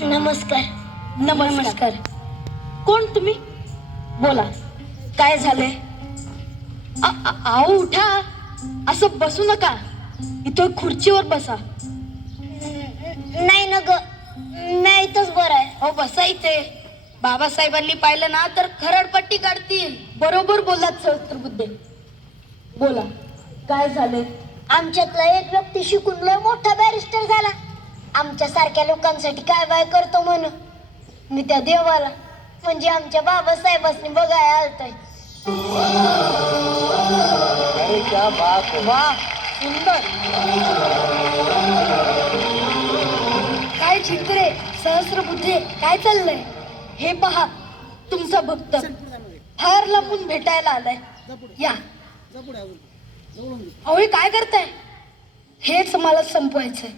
नमस्कार. नमस्कार. कोण तुम्ही? बोला, काय झालंय? आओ उठा, असं बसू नका, इथं खुर्चीवर बसा. नाही ना ग, मी इथंच बरं आहे. अहो बसा इथे. बाबासाहेबांनी पाहिलं ना तर खरडपट्टी काढतील. बरोबर बोललात सहस्त्रबुद्धे. बोला, काय झालंय? आमच्यातला एक व्यक्ती शिकून लय मोठा बॅरिस्टर झाला. आमच्या सारख्या लोकांसाठी काय बाय करतो म्हणून मी त्या देवाला म्हणजे आमच्या बाबासाहेबांनी बघायला आलतोय. अरे क्या बात है. वा, सुंदर. काय चित्रे सहस्त्रबुद्धे, काय चाललंय? हे पहा, तुमचा भक्त फार लांबून भेटायला आलाय. या. अहो हे काय करताय? हेच मला संपवायचंय.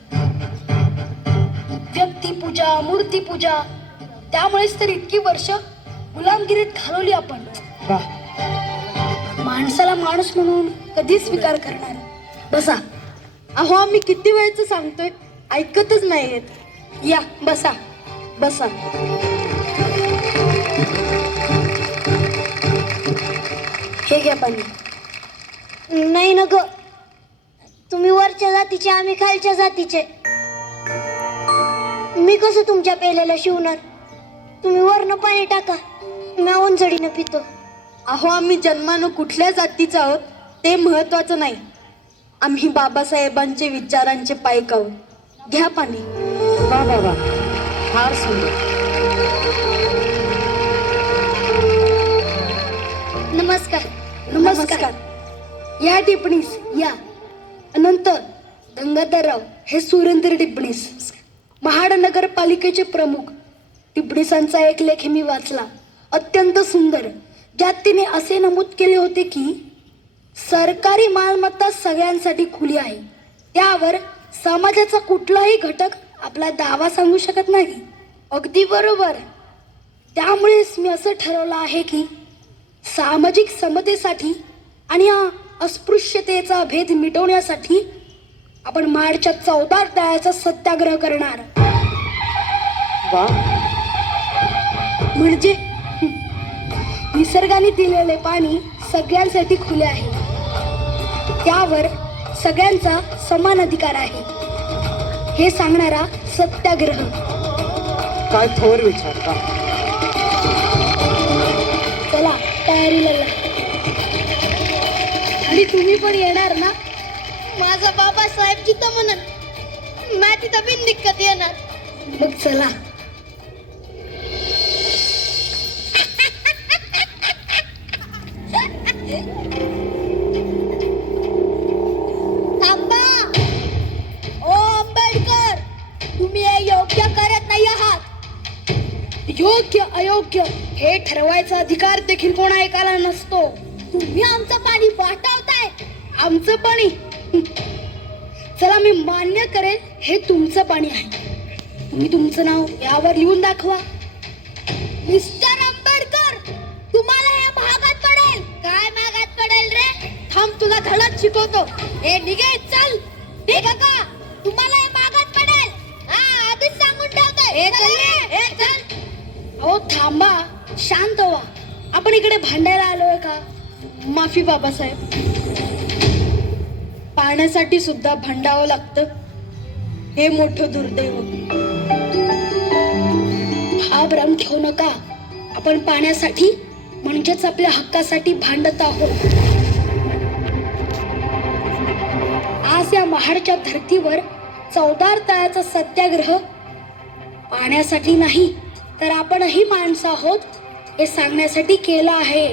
व्यक्तिपूजा, मूर्तीपूजा, त्यामुळेच तर इतकी वर्ष गुलामगिरीत घालवली आपण. माणसाला माणूस म्हणून कधी स्वीकार करणार? बसा. अहो आम्ही किती वेळच सांगतोय, ऐकतच नाहीयेत. या बसा बसा. हे घ्या पाणी. नाही ना ग, तुम्ही वरच्या जातीचे, आम्ही खालच्या जातीचे. मी कसं तुमच्या पेल्याला शिवणार? तुम्ही वरनं पाणी टाका, मी ओंजळीनं पितो. अहो आम्ही जन्मानं कुठल्या जातीचं आहोत ते महत्वाचं नाही. आम्ही बाबासाहेबांचे विचारांचे पायक आहोत. घ्या पाणी. वा वा वा, फार सुंदर. नमस्कार. नमस्कार. या टिपणीस या. अनंत गंगाधरराव हे सुरेंद्र टिपणीस, महाड नगरपालिकेचे प्रमुख. टिपणीसांचा एक लेख मी वाचला, अत्यंत सुंदर, ज्यात तिने असे नमूद केले होते की सरकारी मालमत्ता सगळ्यांसाठी खुली आहे, त्यावर समाजाचा कुठलाही घटक आपला दावा सांगू शकत नाही. अगदी बरोबर. त्यामुळेच मी असं ठरवलं आहे की सामाजिक समतेसाठी आणि या अस्पृश्यतेचा भेद मिटवण्यासाठी आपण मार्चच्या 14 तळ्याचा सत्याग्रह करणार. वा. म्हणजे निसर्गाने दिलेले पाणी सगळ्यांसाठी खुले आहे, त्यावर सगळ्यांचा समान अधिकार आहे, हे सांगणारा सत्याग्रह. काय थोर विचार का. चला तयारीला लागा. आणि तुम्ही पण येणार ना? माझा बाबासाहेब जिथं म्हणून मी तिथं बिनदिक्कत येणार. मग चला. थांबा. ओ आंबेडकर, तुम्ही हे योग्य करत नाही आहात. योग्य अयोग्य हे ठरवायचा अधिकार देखील कोणा एकाला नसतो. तुम्ही आमचं पाणी वाटवताय. आमचं पाणी? चला मी मान्य करेन, हे तुमचं पाणी आहे. तुम्ही तुमचं नाव यावर लिहून दाखवा. मिस्टर आंबेडकर, तुम्हाला हे महागात पडेल. काय महागात पडेल रे? थांब, तुला धडाच शिकवतो. हे निघे, चल. हे काका, तुम्हाला हे महागात पडेल. हा, आधीच सांगून ठेवतोय. हे चल रे. हे चल. अहो थांबा, शांत व्हा. आपण इकडे भांडायला आलोय का? माफी बाबासाहेब, पाण्यासाठी सुद्धा भांडावं लागतं, हे मोठं दुर्दैव. हा भ्रम ठेवू नका. आपण पाण्यासाठी म्हणजेच आपल्या हक्कासाठी भांडत आहोत. आज या महाडच्या धर्तीवर 14 तळ्याचा सत्याग्रह पाण्यासाठी नाही तर आपणही माणसं आहोत हे सांगण्यासाठी केला आहे.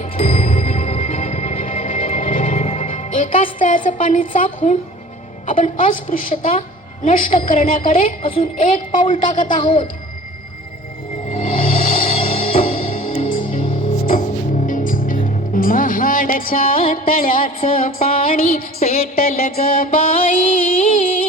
एकाच तळ्याचं पाणी चाखून आपण अस्पृश्यता नष्ट करण्याकडे अजून एक पाऊल टाकत आहोत. महाडच्या तळ्याचं पाणी पेटल ग बाई,